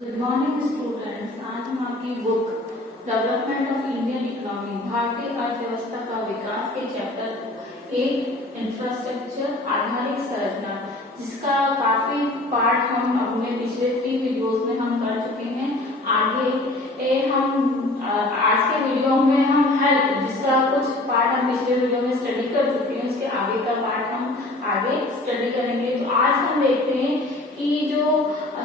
Good morning students. आज हम आपकी book development of Indian economy भारतीय अर्थव्यवस्था का विकास के चैप्टर एक इंफ्रास्ट्रक्चर आधारित संरचना, जिसका काफी पार्ट हम अपने पिछले 3 वीडियोस में हम कर चुके हैं। आगे हम आज के वीडियो में हम हेल्थ, जिसका कुछ पार्ट हम पिछले वीडियो में स्टडी कर चुके हैं, उसके आगे का पार्ट हम आगे स्टडी करेंगे। तो आज हम देखते हैं कि जो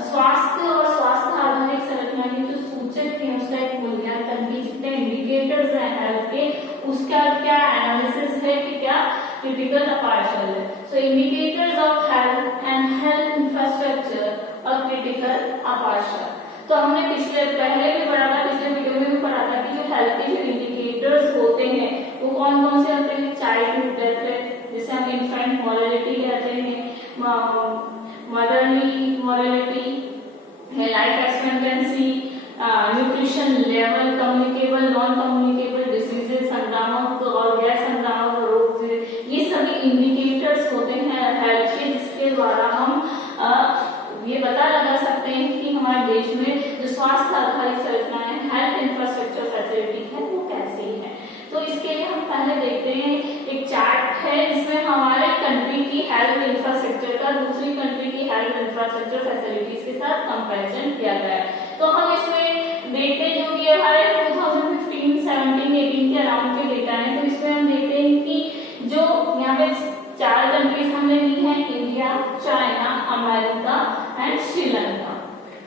स्वास्थ्य और स्वास्थ्य आधारित संरचना के जो सूचक हैं, उसका एक मूल्यांकन की जितने इंडिकेटर्स हैं हेल्थ के, उसका क्या एनालिसिस है कि क्या क्रिटिकल और पार्शियल है। So indicators of health and health infrastructure और क्रिटिकल और पार्शियल। तो हमने पहले भी पढ़ा था, पिछले वीडियो में भी पढ़ा था कि जो हेल्थ के जो इंडिकेटर्स होते हैं वो कौन कौन से होते हैं। चाइल्डहुड डेथ रेट, जिसे हम इन्फेंट मोर्टेलिटी कहते हैं, motherly mortality, life expectancy, nutrition level, communicable non communicable diseases, संक्रामक और गैर संक्रामक रोग, ये सभी इंडिकेटर्स होते हैं हेल्थ के, जिसके द्वारा हम ये पता लगा सकते हैं कि हमारे देश में जो स्वास्थ्य आधारित संरचना है, हेल्थ इंफ्रास्ट्रक्चर फैसिलिटी है, वो कैसी है। तो इसके लिए हम पहले देखते हैं एक चार्ट है जिसमें हमारे कंट्री की हेल्थ इंफ्रास्ट्रक्चर का दूसरी कंट्री की हेल्थ इंफ्रास्ट्रक्चर फैसिलिटीज के साथ कंपैरिजन किया गया है। तो हम इसमें देखते हैं जो कि हमारे 2015, 17, 18 के अराउंड के डेटा है। तो इसमें हम देखते हैं कि जो यहाँ पे 4 कंट्रीज हमने ली है, India, China, America and Sri Lanka.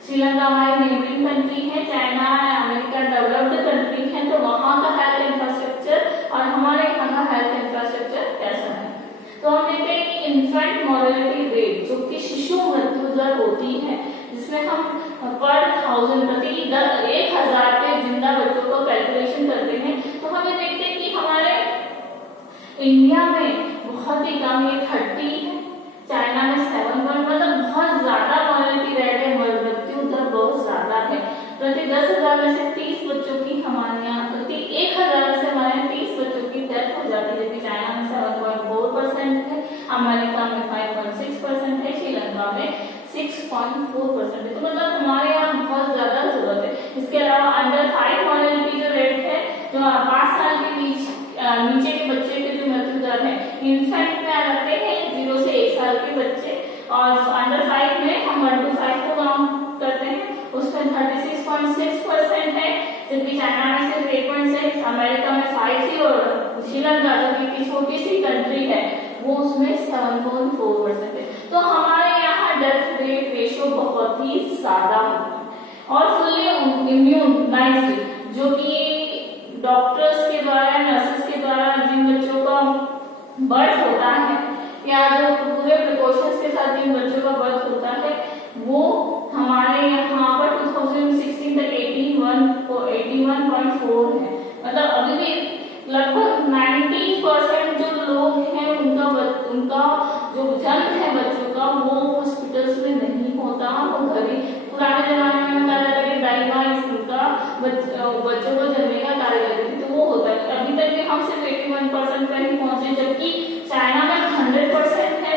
Sri Lanka हमारी नेबरिंग कंट्री है, चाइना अमेरिका डेवलप्ड कंट्री है। तो वहां का हेल्थ इंफ्रास्ट्रक्चर और हमारे यहाँ का हेल्थ इंफ्रास्ट्रक्चर कैसा है। तो हम देखते हैं कि इन्फेंट मोर्टेलिटी रेट, जो कि शिशु मृत्यु दर होती है, जिसमें हम पर 1000 प्रति 1000 पे जिंदा बच्चों को कैलकुलेशन करते हैं। तो हमें देखते हैं कि हमारे इंडिया में बहुत ही कम, ये 30 है, चाइना में 7, मतलब बहुत ज्यादा मोर्टेलिटी रेट है, मृत्यु दर बहुत ज्यादा है। प्रति 10,000 में से 30 बच्चों की हमारे यहाँ, प्रति 1000 से हमारे 30 बच्चों की डेथ हो जाती है, जबकि चाइना में 7.4% है, अमेरिका में 5.6% है, श्रीलंका में 6.4% है। तो मतलब हमारे यहाँ बहुत ज्यादा जरूरत है। इसके अलावा अंडर 5 मोर्टेलिटी जो रेट है, जो 5 साल के नीचे के बच्चे के जो मृत्यु दर है, इन्फेंट में आ जाते हैं 0 से 1 साल के बच्चे, और अंडर 5 में हम 1 to 5 को काउंट करते हैं, उसमें 36.6% है, जबकि चाइना में सिर्फ 8.6, अमेरिका में 5 ही, और श्रीलंका जो कि छोटी सी कंट्री है वो उसमें 7.4% है। तो हमारे यहाँ डेथ रेट रेशियो बहुत ही ज्यादा है। और फुल्ली इम्यूनाइज्ड, जो कि डॉक्टर्स के द्वारा, नर्सेस के द्वारा जिन बच्चों का बर्थ होता है, या जो पूरे प्रिकॉशंस के साथ जिन बच्चों का बर्थ होता है, वो हमारे यहाँ पर 2016 तक 81.4 है। मतलब अभी भी लगभग 90% जो लोग हैं उनका जो जन्म है बच्चों का, वो हॉस्पिटल्स में नहीं होता, वो घर ही। पुराने जमाने में कहा जाता है कि दाई माँ इसका बच्चों को जन्मे का कार्य करती थी, तो वो होता है। अभी तक भी हम सिर्फ 81% पर ही पहुंचे, जबकि चाइना में 100% है,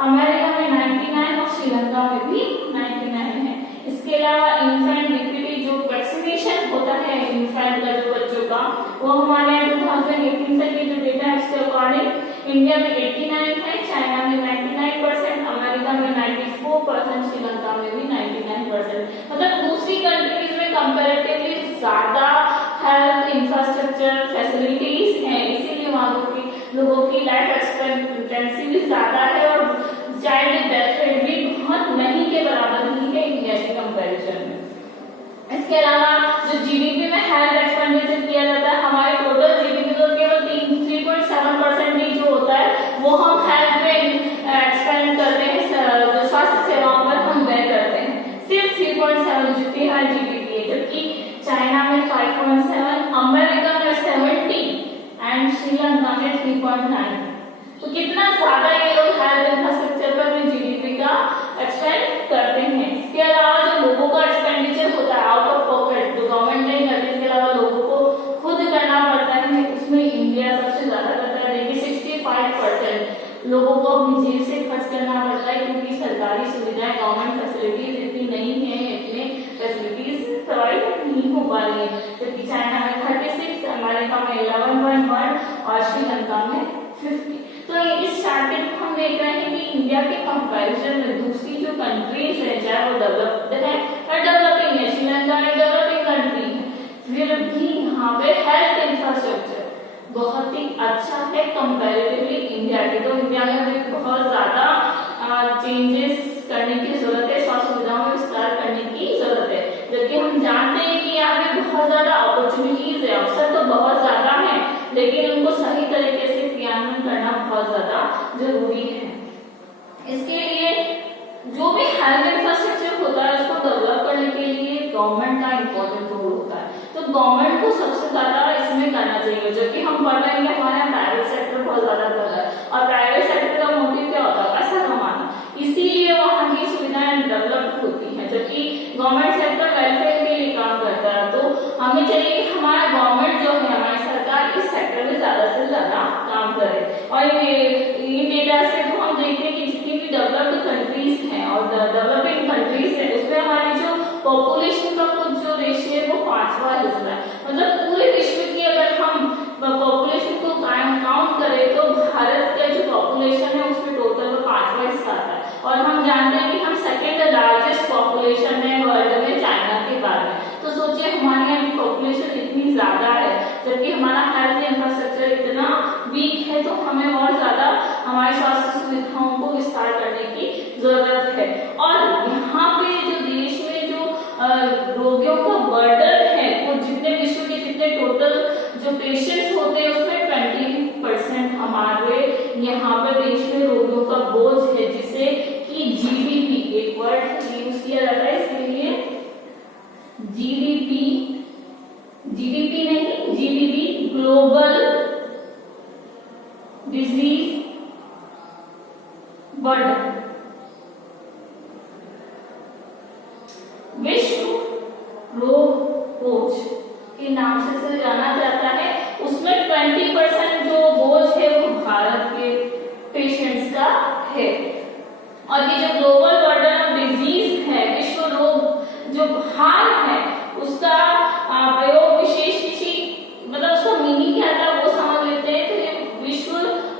अमेरिका में 99 और श्रीलंका में भी 99 है। इसके अलावा इन्फेंट डीपीटी, जो वैक्सीनेशन होता है इन्फेंट का जो बच्चों का, वो हमारे 2018 तक के जो डेटा है उसके अकॉर्डिंग इंडिया में 89 है, चाइना में 99%, अमेरिका में 94%, श्रीलंका में भी 99%। मतलब दूसरी कंट्रीज में कंपैरेटिवली ज्यादा हेल्थ इंफ्रास्ट्रक्चर फैसिलिटीज हैं, इसीलिए वहां के लोगों की लाइफ एक्सपेक्टेंसी भी ज्यादा है, और चाइल्ड डेथ रेट भी बहुत नहीं के बराबर ही है इंडिया के कंपैरिजन में। इसके अलावा जो जीडीपी में हेल्थ एक्सपेंडिचर किया जाता है, हमारे टोटल जीडीपी तो केवल 3.7% ही जो होता है वो हम हेल्थ में एक्सपेंड करते हैं, जो स्वास्थ्य सेवाओं पर हम व्यय करते हैं, सिर्फ 3.7 जितनी हमारी जीडीपी है, जबकि चाइना में 5.7, अमेरिका में 70 एंड श्रीलंका में 3.9। तो कितना ज्यादा ये लोग हेल्थ इंफ्रास्ट्रक्चर पर भी जीडीपी का एक्सपेंड करते हैं। इसके अलावा जो लोगों का एक्सपेंडिचर होता है आउट ऑफ पॉकेट, जो गवर्नमेंट नहीं करती, इसके अलावा लोगों को खुद करना पड़ता है, उसमें इंडिया सबसे ज्यादा करता है। देखिए 65% लोगों को अपनी जेब से खर्च करना पड़ता है, क्योंकि सरकारी सुविधाएं, गवर्नमेंट फैसिलिटीज इतनी नहीं है, इतने फैसिलिटीज प्रोवाइड नहीं हो पा रही है। जबकि चाइना में 36, अमेरिका में 11.1 और श्रीलंका में 50। तो इस चार्ट में हम देख रहे हैं कि इंडिया के कंपैरिजन में दूसरी जो कंट्रीज है, चाहे वो डेवलप्ड है या डेवलपिंग है, श्रीलंका एक डेवलपिंग कंट्री है, फिर भी यहाँ पे हेल्थ इंफ्रास्ट्रक्चर बहुत ही अच्छा है कंपैरेटिवली इंडिया के। तो इंडिया में भी बहुत ज्यादा चेंजेस करने की जरूरत है, स्वास्थ्य सुविधाओं में विस्तार करने की जरूरत है। जबकि हम जानते हैं कि यहाँ पे बहुत ज्यादा अपॉर्चुनिटीज है, अवसर तो बहुत ज्यादा है, लेकिन उनको सही तरीके से क्रियान्वयन करना बहुत ज्यादा जरूरी है। इसके लिए जो भी हेल्थ इंफ्रास्ट्रक्चर होता है उसको डेवलप करने के लिए गवर्नमेंट का इंपॉर्टेंट रोल होता है। तो गवर्नमेंट को सबसे ज्यादा इसमें करना चाहिए। जबकि हम पढ़ रहे हैं कि हमारा प्राइवेट सेक्टर बहुत ज्यादा कर रहा है, और प्राइवेट सेक्टर का मोटिव क्या होता है? पैसा कमाना, इसीलिए वहाँ की सुविधाएं डेवलप होती हैं। जबकि गवर्नमेंट सेक्टर वेलफेयर के लिए काम करता है। तो हमें चाहिए कि हमारा गवर्नमेंट जो है, हमारी सरकार इस सेक्टर में ज्यादा से ज्यादा काम करे। और इन डेटा से तो हम देखते हैं कि जितनी भी डेवलप्ड कंट्रीज हैं और डेवलपिंग कंट्रीज है, उसमें हमारी जो पॉपुलेशन का कुछ जो रेशियो है वो 5वां हिस्सा है। मतलब पूरे विश्व की अगर हम पॉपुलेशन को काउंट करें तो भारत का जो पॉपुलेशन है उसमें टोटल 5वां हिस्सा आता है। और हम जानते हैं कि हम सेकेंड लार्जेस्ट पॉपुलेशन है वर्ल्ड में चाइना के बाद में। तो सोचिए हमारे यहाँ की पॉपुलेशन इतनी ज्यादा है, जबकि हमारा हेल्थ इंफ्रास्ट्रक्चर इतना वीक है, तो हमें और ज्यादा हमारे स्वास्थ्य सुविधाओं को विस्तार करने की जरूरत है। और यहाँ पे जो देश में जो रोगियों का बर्डन है, वो जितने विश्व के जितने टोटल जो पेशेंट्स होते हैं उसमें 20% हमारे यहाँ पे देश में रोगियों का बोझ है, जिसे कि जीडीपी एक वर्ड यूज किया जाता है इसके लिए, जीडीपी नहीं, जीडीपी ग्लोबल डिजीज बर्डन, विश्व रोग बोझ के नाम से जाना जाता है। उसमें 20% जो बोझ है वो भारत के पेशेंट्स का है। और ये जो ग्लोबल बर्डन ऑफ डिजीज है, विश्व रोग जो भार है, उसका प्रयोग विशेष किसी मतलब उसका मीनिंग क्या था वो समझ लेते हैं। तो ये विश्व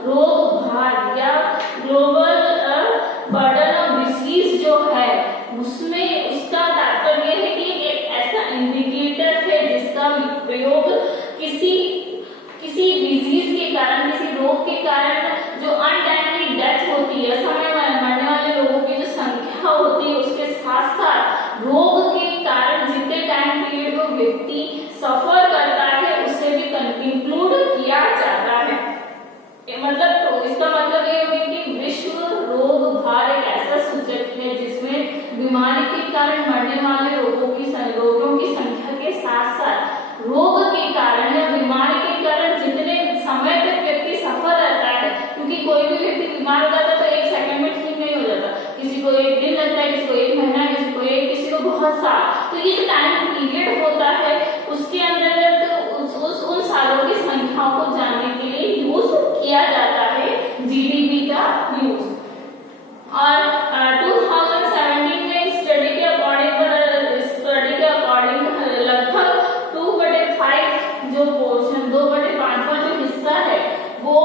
रोग भार या ग्लोबल बर्डन ऑफ डिजीज जो है, उसमें उसका तात्पर्य है कि एक ऐसा इंडिकेटर है जिसका प्रयोग किसी डिजीज के कारण, किसी रोग के कारण जो अनटाइमली डेथ होती है, समय में मरने वाले लोगों की जो संख्या होती है, उसके साथ साथ रोग के कारण जितने टाइम पीरियड वो व्यक्ति सफर करता है उससे भी इंक्लूड किया जाता है। मतलब तो इसका मतलब ये है कि विश्व रोग भार एक ऐसा सूचक है जिसमें बीमारी के कारण मरने वाले रोगों की संख्या के साथ साथ रोग के कारण या बीमारी के कारण जितने समय तक व्यक्ति सफर रहता है, क्योंकि कोई भी व्यक्ति बीमार हो जाता है तो एक सेकंड में ठीक नहीं हो जाता, किसी को 1 दिन लगता है, किसी को 1 महीना, किसी को बहुत साल। तो ये जो टाइम पीरियड होता है उसके अंदर उन सालों की संख्याओं को जानने के लिए यूज किया जाता है जीडीपी का यूज। और 2017 में स्टडी के अकॉर्डिंग लगभग 2/5 जो पोर्शन 2/5 जो हिस्सा है वो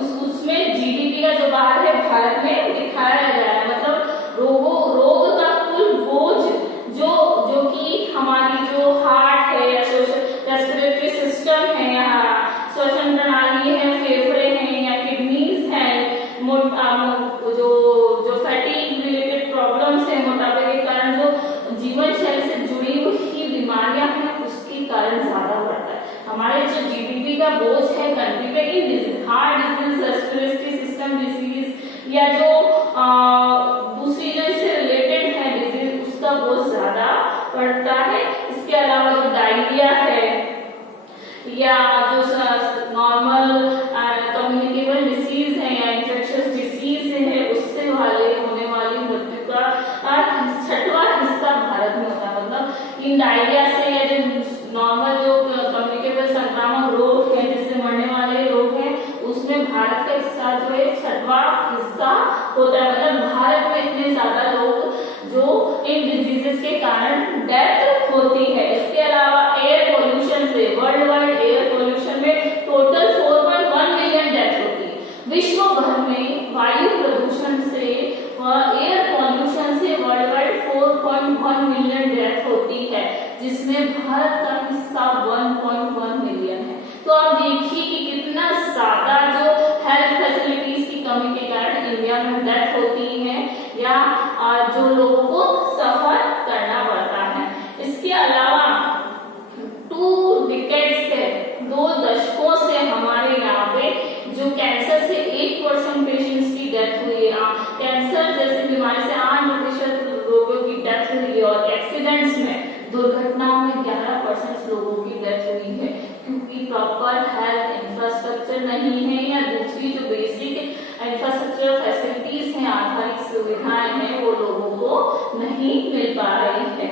उसमें जीडीपी का जो भाग है भारत में दिखाया गया है। मतलब रोग का कुल बोझ जो कि हमारी जो हार्ट है या रेस्पिरेटरी सिस्टम है या श्वसन प्रणाली है, फेफड़े हैं या किडनीज हैं, जो फैटीग रिलेटेड प्रॉब्लम्स है, मोटापे के कारण जो जीवन शैली से जुड़ी हुई बीमारियां हैं, उसके कारण ज्यादा बढ़ता है। हमारे जो जीडीपी का बोझ है कंट्री पे, in heart disease, respiratory system disease या जो दूसरी जो इससे रिलेटेड है डिजीज, उसका बोझ ज्यादा बढ़ता है। इसके अलावा जो डायरिया है या जो नॉर्मल कम्युनिकेबल डिसीज है या इन्फेक्शियस डिसीज है, उससे होने वाली मृत्यु का 6वां हिस्सा भारत में होता है। मतलब इन डायरिया से या जो नॉर्मल जो कम्युनिकेबल संक्रामक रोग है, जिससे मरने वाले रोग हैं, उसमें भारत का हिस्सा जो है 6वां होता है, मतलब भारत में इतने ज्यादा लोग जो इन डिजीजेस के कारण डेथ होती है। इसके अलावा एयर पोल्यूशन से, वर्ल्ड वाइड एयर पोल्यूशन में टोटल 4.1 मिलियन डेथ होती है। विश्व भर में वायु प्रदूषण से और एयर पोल्यूशन से वर्ल्ड वाइड 4.1 मिलियन डेथ होती है, जिसमें भारत का हिस्सा 1.1 मिलियन है। तो आप देखिए कि कितना ज्यादा जो हेल्थ फैसिलिटीज की कमी के कारण इंडिया में डेथ होती है या जो लोगों को सफर करना पड़ता है। इसके अलावा 2 डिकेड्स से, 2 दशकों से हमारे यहाँ पे जो कैंसर से 8% पेशेंट्स की डेथ हुई है, कैंसर जैसे बीमारी से 8% लोगों की डेथ हुई है, और एक्सीडेंट्स में, दुर्घटनाओं में 11% लोगों की डेथ हुई है, क्योंकि प्रॉपर हेल्थ इंफ्रास्ट्रक्चर नहीं है या दूसरी जो बेसिक इंफ्रास्ट्रक्चर फैसिलिटीज हैं, आधारिक सुविधाएं हैं, वो लोगों को नहीं मिल पा रही है।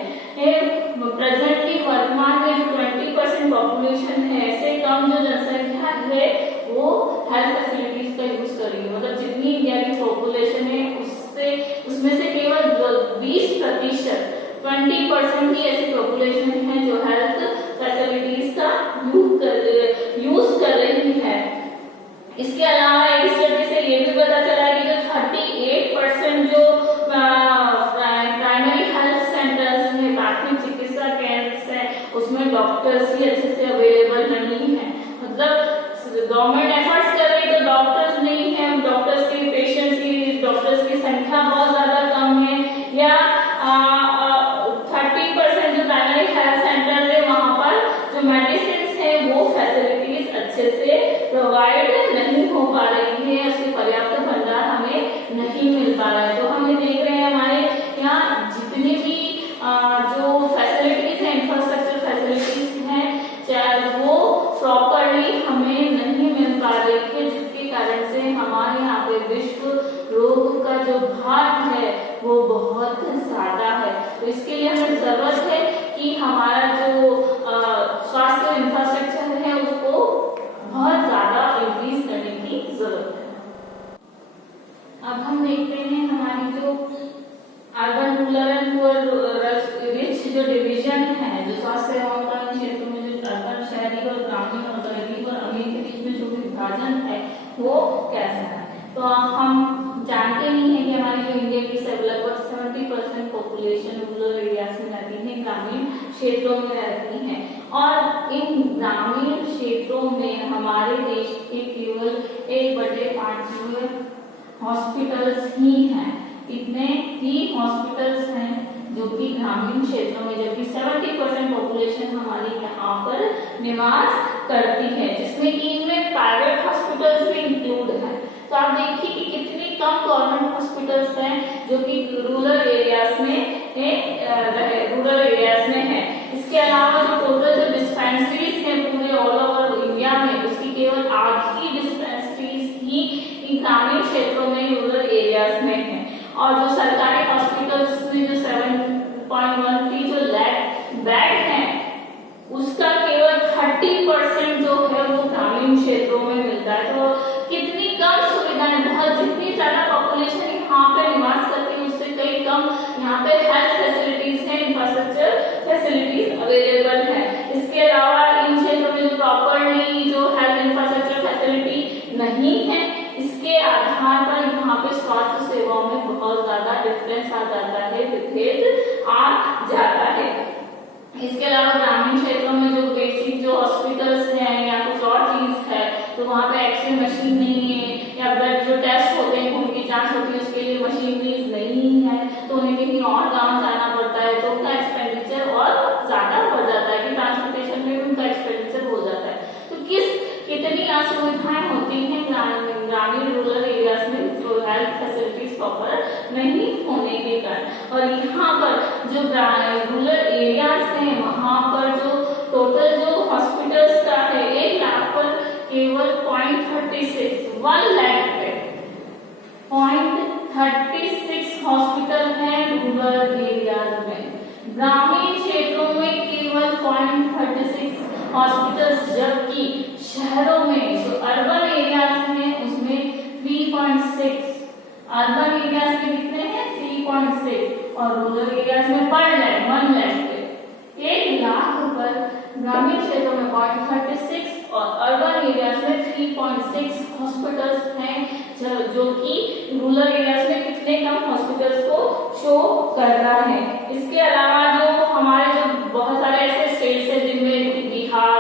प्रेजेंटली वर्तमान में जो 20% पॉपुलेशन है, ऐसे कम जो जनसंख्या है वो हेल्थ फैसिलिटीज का यूज कर रही है। मतलब जितनी इंडिया की पॉपुलेशन है उसमें से केवल 20%, 20% ही ऐसी पॉपुलेशन है जो हेल्थ फैसिलिटीज का यूज कर रही है। इसके अलावा एक स्टडी से ये भी पता चला कि जो 38% जो प्राइमरी हेल्थ सेंटर्स में, प्राथमिक चिकित्सा केंद्र है, उसमें डॉक्टर्स ही अच्छे से अवेलेबल नहीं है। मतलब गवर्नमेंट एफर्ट्स कर रही है तो डॉक्टर्स नहीं है, डॉक्टर्स की, पेशेंट्स की, डॉक्टर्स की संख्या बहुत ज्यादा कम है, या 30% जो प्राइमरी हेल्थ सेंटर है वहां पर जो मेडिसिन है वो फैसिलिटीज अच्छे से प्रोवाइड नहीं हो पा रही है, उसके पर्याप्त भंडार हमें नहीं मिल पा रहा है। तो हम ये देख रहे हैं हमारे यहाँ जितनी भी जो फैसिलिटीज है, इंफ्रास्ट्रक्चर फैसिलिटीज हैं, चाहे वो प्रॉपरली हमें नहीं मिल पा रही है, जिसके कारण से हमारे यहाँ पे विश्व रोग का जो भार है वो बहुत ज्यादा है। तो इसके लिए हमें जरूरत है कि हमारा जो स्वास्थ्य इंफ्रास्ट्रक्चर है उसको बहुत ज्यादा इंक्रीज करने की जरूरत है। अब हम देखते हैं हमारी जो अर्बन, रूरल एंड रिच जो डिवीजन है, जो स्वास्थ्य सेवाओं का क्षेत्र में जो अर्बन, शहरी और ग्रामीण और गरीब और अमीर के बीच में जो विभाजन है वो कैसा है। तो हम जानते ही हैं कि हमारी जो इंडिया की लगभग 70% पॉपुलेशन रूरल एरियाज में रहती है, ग्रामीण क्षेत्रों में रहती है, और इन ग्रामीण क्षेत्रों में हमारे देश के केवल 1/5 हॉस्पिटल्स ही हैं। इतने ही हॉस्पिटल्स हैं जो कि ग्रामीण क्षेत्रों में, जबकि 70% पॉपुलेशन हमारी यहाँ पर निवास करती है, जिसमें कि इनमें प्राइवेट हॉस्पिटल्स भी इंक्लूड है। तो आप देखिए कि कितनी कम गवर्नमेंट हॉस्पिटल्स हैं जो कि रूरल एरियाज में है। इसके अलावा जो टोटल जो डिस्पेंसरीज हैं पूरे ऑल ओवर इंडिया में, उसकी केवल 8 ही डिस्पेंसरीज ही ग्रामीण क्षेत्रों में, रूरल एरियाज में है। और जो सरकारी हॉस्पिटल्स में जो 7.1 जो बेड है उसका केवल 30% जो है वो ग्रामीण क्षेत्रों में मिलता है। तो कितनी कम सुविधाएं, बहुत जितनी ज्यादा पॉपुलेशन यहाँ पे निवास करती है उससे कई कम यहाँ पे हेल्थ फैसिलिटीज है, इंफ्रास्ट्रक्चर फैसिलिटीज अवेलेबल है। इसके अलावा इन क्षेत्रों में जो प्रॉपरली जो हेल्थ इंफ्रास्ट्रक्चर फैसिलिटी नहीं है, इसके आधार पर यहाँ पे स्वास्थ्य सेवाओं में बहुत ज्यादा डिफरेंस आ जाता है, विभेद आ जाता है। इसके अलावा ग्रामीण क्षेत्रों में जो बेसिक जो हॉस्पिटल्स हैं या कुछ और चीज है, तो वहाँ पे एक्सरे मशीन नहीं है, या ब्लड जो टेस्ट होते हैं, खून की जांच होती है, उसके लिए मशीनरीज नहीं है, तो उन्हें कहीं और गांव जाना पड़ता है, तो उनका एक्सपेंडिचर और ज्यादा बढ़ जाता है कि ट्रांसपोर्टेशन में भी उनका एक्सपेंडिचर हो जाता है। तो कितनी असुविधाएं होती हैं ग्रामीण रूरल एरियाज में हेल्थ फैसिलिटीज प्रॉपर नहीं होने के कारण। और यहाँ पर जो रूरल एरियाज हैं वहाँ पर जो टोटल जो हॉस्पिटल्स का है 1 लाख पर केवल 1 लाख पे 0.36 हॉस्पिटल हैं रूरल एरियाज में। ग्रामीण क्षेत्रों में केवल 0.36 हॉस्पिटल्स, जबकि शहरों में जो अर्बन एरियाज हैं उसमें 3.6, अर्बन 3.6 और रूरल एरियाज में पर लैख 1 लाख पे 1 लाख पर ग्रामीण क्षेत्रों में 0.36 और अर्बन एरियाज में 3.6 हॉस्पिटल्स हैं, जो कि रूरल एरियाज में कितने कम हॉस्पिटल्स को शो कर रहा है। इसके अलावा जो हमारे जो बहुत सारे ऐसे स्टेट्स हैं जिनमें बिहार,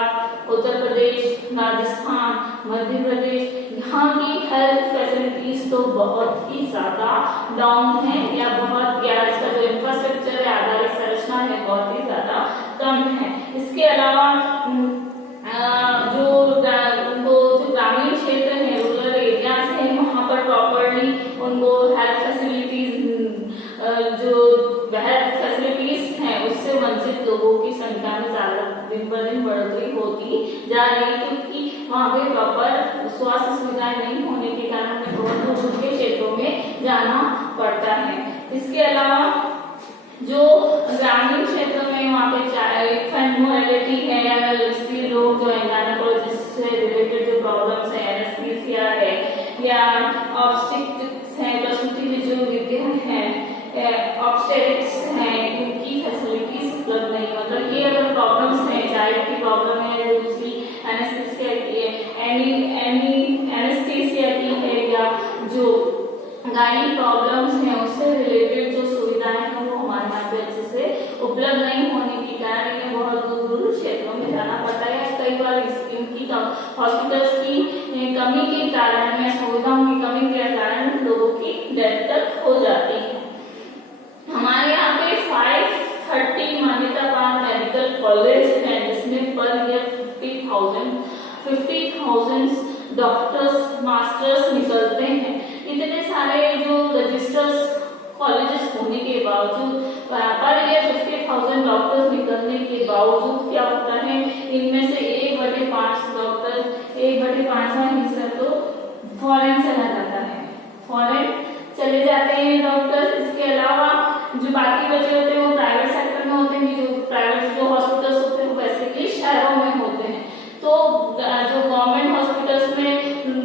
उत्तर प्रदेश, राजस्थान, मध्य प्रदेश, यहाँ की हेल्थ फैसिलिटीज तो बहुत ही ज्यादा डाउन है या इसका जो इंफ्रास्ट्रक्चर है, आधारित संरचना है, बहुत ही ज्यादा कम है। इसके अलावा जो ग्रामीण क्षेत्र है, रूरल एरियाज है, वहाँ पर प्रॉपरली उनको हेल्थ फैसिलिटीज हैं उससे वंचित लोगों की संख्या में ज्यादा दिन ब दिन बढ़ोतरी होती जा रही है, क्योंकि वहाँ पे प्रॉपर स्वास्थ्य सुविधाएं नहीं होने के कारण उन्हें बहुत दूर के क्षेत्रों में जाना पड़ता है। इसके अलावा जो ग्रामीण क्षेत्र में वहाँ पे इन्फेंट मोर्टेलिटी है, स्त्री रोग जो है, गायनेकोलॉजिस्ट से रिलेटेड जो प्रॉब्लम्स है, एनेस्थीसिया है या ऑब्स्टेट्रिक्स है, प्रसूति की जो विद्या है, ऑब्स्टेट्रिक्स है, इनकी फैसिलिटीज उपलब्ध नहीं, मतलब ये अगर प्रॉब्लम्स है, चाइल्ड की प्रॉब्लम है, दूसरी एनेस्थीसिया की है, एनेस्थीसिया की है या जो गाइनी प्रॉब्लम्स हैं उससे रिलेटेड जो सुविधाएं हैं वो हमारे यहाँ पे अच्छे से उपलब्ध नहीं होने के कारण इन्हें बहुत दूर क्षेत्रों में जाना पड़ता है। कई बार इनकी हॉस्पिटल्स की कमी के कारण या सुविधाओं की कमी के कारण लोगों की डेथ तक हो जाती है। हमारे यहाँ पे 530 मान्यता प्राप्त मेडिकल कॉलेज है, जिसमें पर ईयर 50,000 डॉक्टर्स मास्टर्स निकलते हैं। इतने सारे जो रजिस्टर्स कॉलेजेस होने के बावजूद पर ईयर 50,000 डॉक्टर्स निकलने के बावजूद क्या होता है, इनमें से 1/5 डॉक्टर 1/5 हिस्सा तो फॉरेन चला जाता है, फॉरेन चले जाते हैं डॉक्टर्स। इसके अलावा जो बाकी बचे होते हैं वो प्राइवेट सेक्टर में होते हैं, जो प्राइवेट जो हॉस्पिटल्स होते हैं वो बेसिकली शहरों में होते हैं। तो जो गवर्नमेंट हॉस्पिटल्स में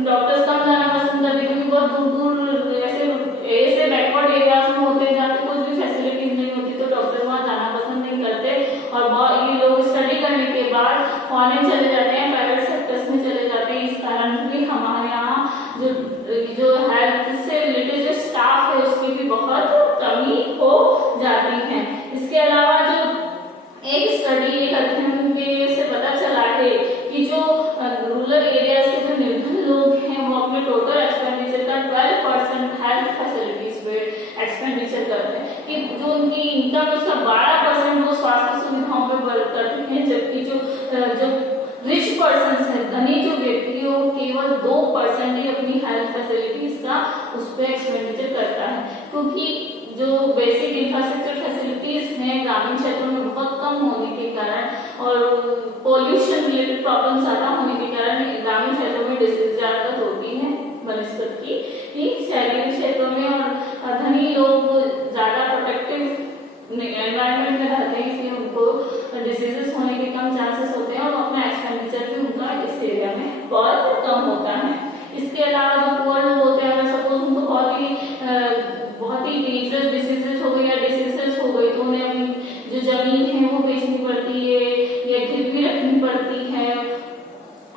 डॉक्टर्स कम जाना पसंद करते हैं, क्योंकि बहुत दूर ऐसे बैकवर्ड एरियाज में होते हैं जहाँ पे कुछ भी फैसिलिटीज नहीं होती, तो डॉक्टर वहाँ जाना पसंद नहीं करते और ये लोग स्टडी करने के बाद फॉरेन चले जाते हैं, प्राइवेट सेक्टर्स में चले जाते हैं। इस कारण भी हमारे यहाँ जो हेल्थ से रिलेटेड जो स्टाफ है उसकी भी बहुत कमी हो जाती है। इसके अलावा जो एक स्टडी एक अध्ययन के से पता चला है कि जो रूरल एरियाज के जो निर्धन लोग हैं वो अपने टोटल एक्सपेंडिचर का 12% हेल्थ फैसिलिटीज पे एक्सपेंडिचर करते हैं, कि जो उनकी इनकम उसका 12% वो स्वास्थ्य सुविधाओं पे बर्बाद करते हैं, जबकि जो रिच पर्सन है, धनी जो व्यक्ति है, वो केवल 2% ही अपनी हेल्थ फैसिलिटीज का उस पर एक्सपेंडिचर करता है, क्योंकि जो बेसिक इंफ्रास्ट्रक्चर फैसिलिटीज हैं ग्रामीण क्षेत्रों में बहुत कम होने के कारण और पोल्यूशन रिलेटेड प्रॉब्लम ज्यादा होने के कारण ग्रामीण क्षेत्रों में डिसीज ज्यादा होती है बनस्पत की शहरी क्षेत्रों में, और धनी लोग ज्यादा प्रोटेक्टिव एनवायरनमेंट में रहते हैं, इसलिए उनको डिसीजेस होने के कम चांसेस होते हैं और अपना एक्सपेंडिचर भी उनका इस एरिया में बहुत कम होता है। इसके अलावा जो पुअर लोग होते हैं, अगर सपोज उनको बहुत ही डेंजरस डिसीजेस हो गई या डिसीजेस हो गई, तो उन्हें अपनी जो जमीन है वो बेचनी पड़ती है या गिरवी रखनी पड़ती है,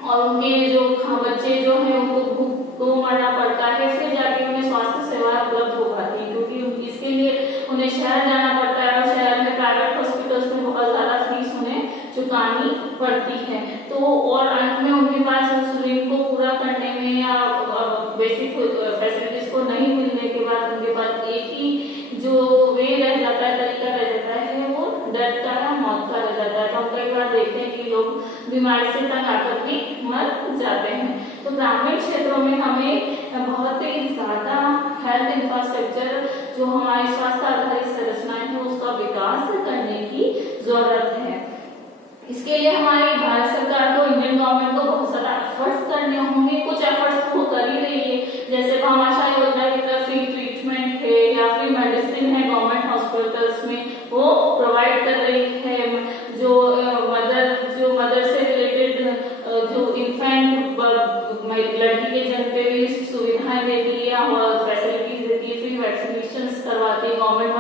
और उनके जो बच्चे जो है उनको तो मरना पड़ता है, फिर जाके उन्हें स्वास्थ्य सेवा उपलब्ध हो पाती है, क्योंकि इसके लिए उन्हें शहर जाना पड़ता है और शहर में प्राइवेट हॉस्पिटल्स में बहुत ज्यादा फीस उन्हें चुकानी पड़ती है। तो और अंत में उनके पास उस ऋण को पूरा करने में या बेसिक फैसिलिटीज को नहीं मिलने के बाद उनके पास एक ही जो वे रह जाता है, तरीका रह जाता है, वो डेथ का या मौत का रह जाता है। तो हम कई बार देखते हैं कि लोग बीमारी से तंग आकर भी मर जाते हैं। तो ग्रामीण क्षेत्रों में हमें बहुत ही ज्यादा हेल्थ इंफ्रास्ट्रक्चर जो हमारी स्वास्थ्य आधारित संरचनाएं हैं उसका विकास करने की जरूरत है। इसके लिए हमारी भारत सरकार को, इंडियन गवर्नमेंट को बहुत सारा एफर्ट्स करने होंगे। कुछ एफर्ट्स वो कर ही रही है, जैसे भामाशाह योजना की तरफ फ्री ट्रीटमेंट है या फ्री मेडिसिन है गवर्नमेंट हॉस्पिटल्स में वो प्रोवाइड कर रही है। जो मदर से रिलेटेड जो इन्फेंट लड़की के जन्म पे भी सुविधाएं देती है और फैसिलिटीज देती है, फ्री वैक्सीनेशन करवाती है गवर्नमेंट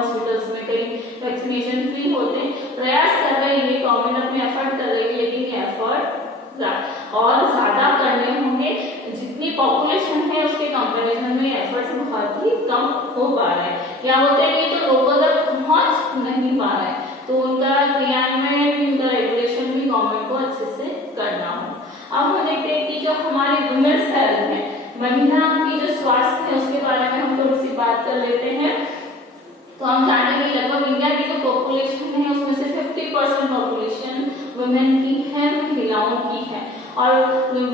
या होते नहीं तो लोगों तक पहुंच नहीं पा रहे, तो उनका क्रियान्वयन, उनका रेगुलेशन भी गवर्नमेंट को अच्छे से करना हो। अब हम देखते हैं कि जो हमारी वुमेन्स हेल्थ है, महिला की जो स्वास्थ्य है उसके बारे में हम थोड़ी सी बात कर लेते हैं। तो हम जानेंगे लगभग इंडिया की जो पॉपुलेशन है उसमें से 50% पॉपुलेशन वुमेन की है, महिलाओं की है, और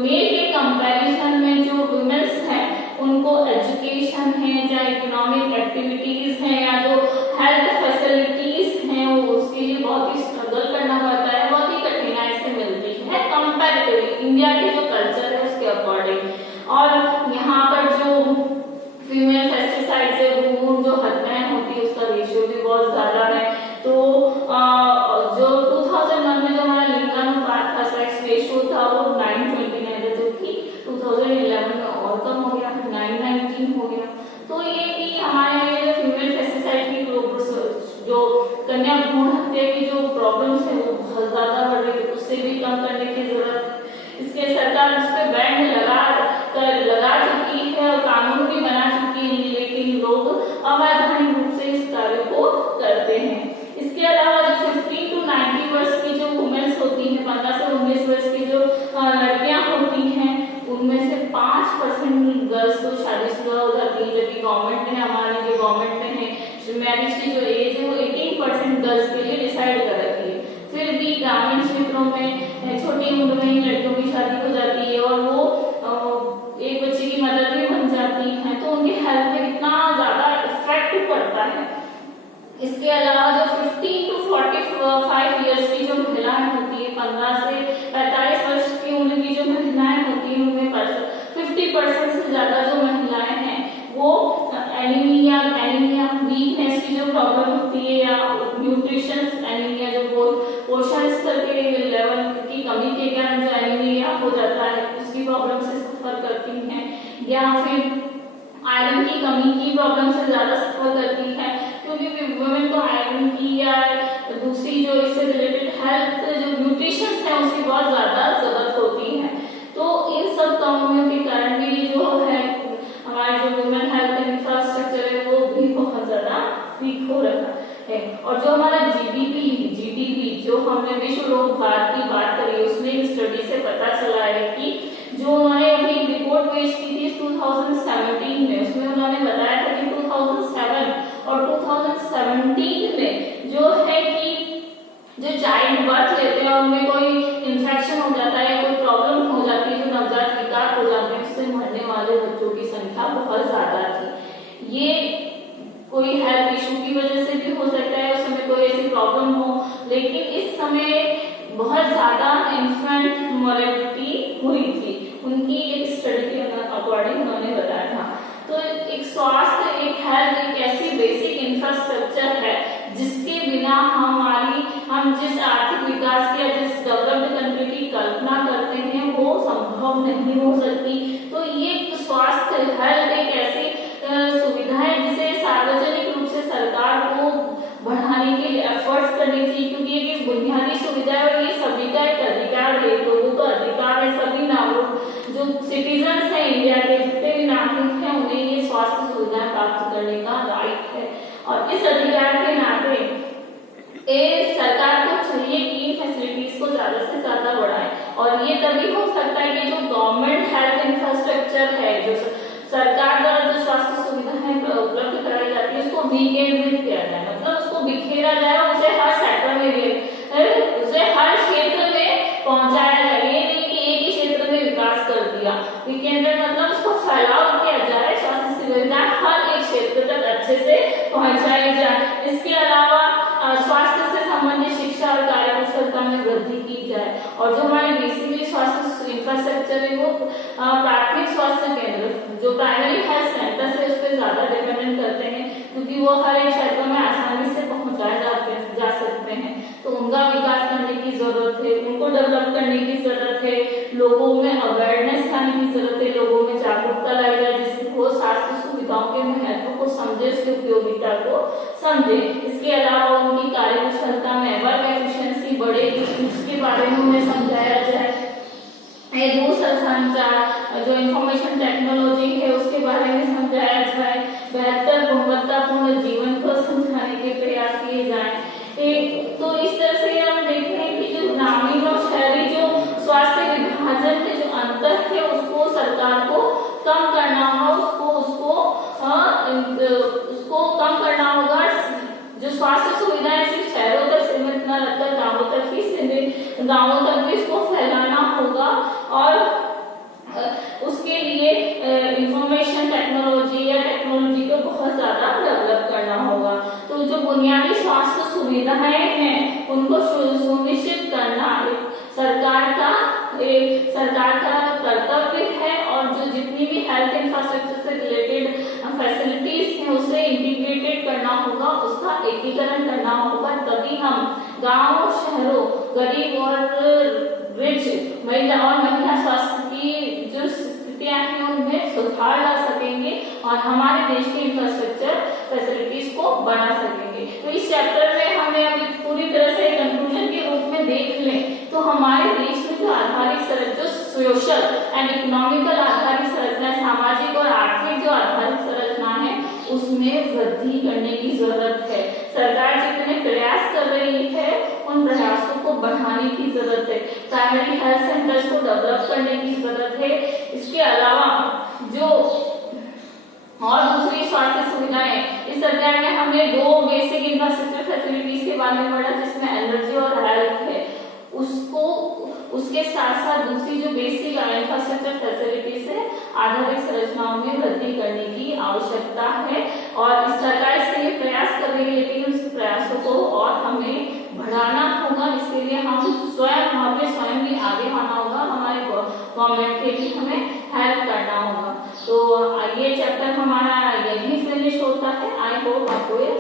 मेल के कंपैरिजन में जो वुमेन्स है उनको एजुकेशन है, चाहे इकोनॉमिक एक्टिविटीज है या जो हेल्थ फैसिलिटीज हैं उसके लिए बहुत ही स्ट्रगल करना पड़ता है, बहुत ही कठिनाई से मिलती है कंपैरेटिवली इंडिया के जो कल्चर है उसके अकॉर्डिंग। और यहाँ पर जो फीमेल पेस्टिसाइड से भ्रूण जो हत्याएं होती है उसका रेशियो भी बहुत ज्यादा है। तो जो 2001 में जो हमारा लिंगानुपात था, सेक्स रेशियो था वो 9:29 था, जो कि 2011 में और कम हो गया, 9:19 हो गया। तो ये कि हमारे जो फीमेल पेस्टिसाइड की जो कन्या भ्रूण हत्या की जो प्रॉब्लम्स है वो बहुत ज्यादा बढ़ रही है, उससे भी कम करने की जरूरत है। इसके सरकार उस पर बैन लगा चुकी है और कानून भी बना चुकी है, लेकिन लोग अवैधानिक रूप से इस कार्य को करते हैं। इसके अलावा जो 15 to 90 वर्ष की जो वुमेन्स होती हैं, 15 से 19 वर्ष की जो लड़कियां होती हैं, उनमें से 5% गर्ल्स तो शादीशुदा हो जाती है, जबकि गवर्नमेंट ने हमारे जो गवर्नमेंट ने मैरिज की जो एज है वो 18% गर्ल्स के लिए डिसाइड कर रखी है। फिर भी ग्रामीण क्षेत्रों में छोटी उम्र में ही लड़कियों की शादी हो जाती है और वो एक बच्चे की मदर भी बन जाती है, तो उनकी हेल्थ में कितना ज्यादा इफेक्ट पड़ता है। इसके अलावा जो 15 to 45 इयर्स की जो महिलाएं होती है, 15 से 45 वर्ष की उम्र की जो महिलाएं होती है, उनमें 50% से ज्यादा जो महिलाएं हैं वो एनीमिया वीकनेस की जो प्रॉब्लम होती है या न्यूट्रिशन एनीमिया, जो पोषण स्तर के लेवल की कमी के कारण जो एनीमिया हो जाता है उसकी प्रॉब्लम से सफर करती हैं, या फिर आयरन की कमी की प्रॉब्लम से ज्यादा सफर करती है, क्योंकि वुमेन को आयरन की या दूसरी जो इससे रिलेटेड हेल्थ जो न्यूट्रिशन है उसकी बहुत ज्यादा जरूरत होती है। तो इन सब कमियों के कारण भी जो है हमारे जो वुमेन हेल्थ इंफ्रास्ट्रक्चर है वो भी बहुत ज्यादा वीक हो रहा है। और जो हमारा जीडीपी जो हमने विश्व रोग भारत की बात करी, उसमें स्टडी से पता चला है कि जो उन्होंने अपनी रिपोर्ट पेश की थी 2017 में, उसमें उन्होंने बताया था कि 2007 और 2017 में जो है कि जो चाइल्ड बर्थ लेते हैं उनमें कोई इन्फेक्शन हो जाता है या कोई प्रॉब्लम हो जाती है, जो नवजात विकार हो जाते हैं, उससे मरने वाले बच्चों की संख्या बहुत ज्यादा थी। ये कोई हेल्थ इशू की वजह से भी हो सकता है, उस समय कोई ऐसी प्रॉब्लम हो, लेकिन इस समय बहुत ज्यादा इन्फेंट मॉर्टेलिटी हुई थी, उनकी एक स्टडी के अकॉर्डिंग उन्होंने बताया था। तो एक स्वास्थ्य, एक हेल्थ एक ऐसी बेसिक इंफ्रास्ट्रक्चर है जिसके बिना हम जिस आर्थिक विकास की या जिस डेवलप्ड कंट्री की कल्पना करते हैं वो संभव नहीं हो सकती। तो ये स्वास्थ्य हेल्थ एक ऐसी सुविधा है जिसे सार्वजनिक रूप से सरकार को बढ़ाने के लिए एफर्ट्स करनी चाहिए, क्योंकि ये बुनियादी सुविधा है और ये सभी का एक अधिकार है, लोगों का अधिकार है। सभी नागरिक जो सिटीजन्स हैं इंडिया के, जितने भी नागरिक हैं, उन्हें ये स्वास्थ्य सुविधाएं प्राप्त करने का राइट है। और इस अधिकार के नाते सरकार को चाहिए कि इन फैसिलिटीज को ज्यादा से ज्यादा बढ़ाए, और ये तभी हो सकता है कि जो गवर्नमेंट हेल्थ इंफ्रास्ट्रक्चर है, जो सरकार द्वारा जो स्वास्थ्य सुविधाएं उपलब्ध कराई जाती है, उसको विकेंद्रित किया जाए, मतलब उसको बिखेरा जाए और उसे हर सेक्टर में उसे हर क्षेत्र में पहुंचाया जाए। ये नहीं कि एक ही क्षेत्र में विकास कर दिया, विकेंद्रित मतलब उसको फैलाव किया जाए, स्वास्थ्य सुविधाएं हर एक क्षेत्र तक अच्छे से पहुंचाई जाए। इसके अलावा स्वास्थ्य से संबंधित शिक्षा और कार्यकुशलता में वृद्धि की जाए, और जो हमारे बेसिकली स्वास्थ्य इंफ्रास्ट्रक्चर है वो प्राथमिक स्वास्थ्य केंद्र जो प्राइमरी हेल्थ सेंटर से उस पर ज्यादा डिपेंडेंट करते हैं, क्योंकि वो हर एक क्षेत्र में आसानी से पहुंचाए जा सकते हैं, तो उनका विकास करने की जरूरत है, उनको डेवलप करने की जरूरत है, लोगों में अवेयरनेस लाने की जरूरत है, लोगों में जागरूकता लाई जाए, जिससे वो स्वास्थ्य सुविधाओं के महत्व को समझे, उसकी उपयोगिता को समझे। इसके अलावा उनकी कार्यकुशलता में वर्क एफिशिएंसी बढ़ेगी, उसके बारे में उन्हें समझाया जाए। दूरसंचार जो इंफॉर्मेशन टेक्नोलॉजी है उसके बारे में समझाया जाए, बेहतर गुणवत्तापूर्ण जीवन स्वास्थ्य सुविधाएं सिर्फ शहरों तक सीमित न रखकर गांवों तक भी इसको फैलाना होगा और उसके लिए इंफॉर्मेशन टेक्नोलॉजी या टेक्नोलॉजी को बहुत ज्यादा डेवलप करना होगा। तो जो बुनियादी स्वास्थ्य सुविधाएं हैं उनको सुनिश्चित करना सरकार का कर्तव्य है और जो जितनी भी हेल्थ इंफ्रास्ट्रक्चर से रिलेटेड फैसिलिटीज हैं उसे इंटीग्रेटेड करना होगा, उसका एकीकरण करना होगा, तभी हम गांव और शहरों, गरीब और रिच, महिला और महिला स्वास्थ्य की जो स्थितियां हैं उनमें सुधार ला सकेंगे और हमारे देश की इंफ्रास्ट्रक्चर फैसिलिटीज को बढ़ा सकेंगे। तो इस चैप्टर में हमें अभी पूरी तरह से कंक्लूजन के रूप में देख लें तो हमारे देश में जो आधारिक जो सोशल एंड इकोनॉमिकल आधारिक संरचना, सामाजिक और आर्थिक जो आधारिक संरचना है उसमें वृद्धि करने की जरूरत है। सरकार जितने प्रयास कर रही है उन प्रयासों को बढ़ाने की जरूरत है। प्राइमरी हेल्थ सेंटर्स को डेवलप करने की जरूरत है। इसके अलावा जो और दूसरी स्वास्थ्य सुविधाएं, इस सरकार ने हमें 2 बेसिक इंफ्रास्ट्रक्चर फैसिलिटीज के बारे में पढ़ा जिसमें एनर्जी और हेल्थ है, उसके साथ साथ दूसरी जो बेसिक इंफ्रास्ट्रक्चर फैसिलिटीज है आधारिक संरचनाओं में वृद्धि करने की आवश्यकता है और इस सरकार इसके लिए प्रयास कर रही है, लेकिन उस प्रयासों को और हमें बढ़ाना होगा। इसके लिए हम स्वयं भी आगे आना होगा, हमारे गवर्नमेंट के भी हमें हेल्प करना होगा। तो ये चैप्टर हमारा यही फिनिश होता है। आई होप आपको ये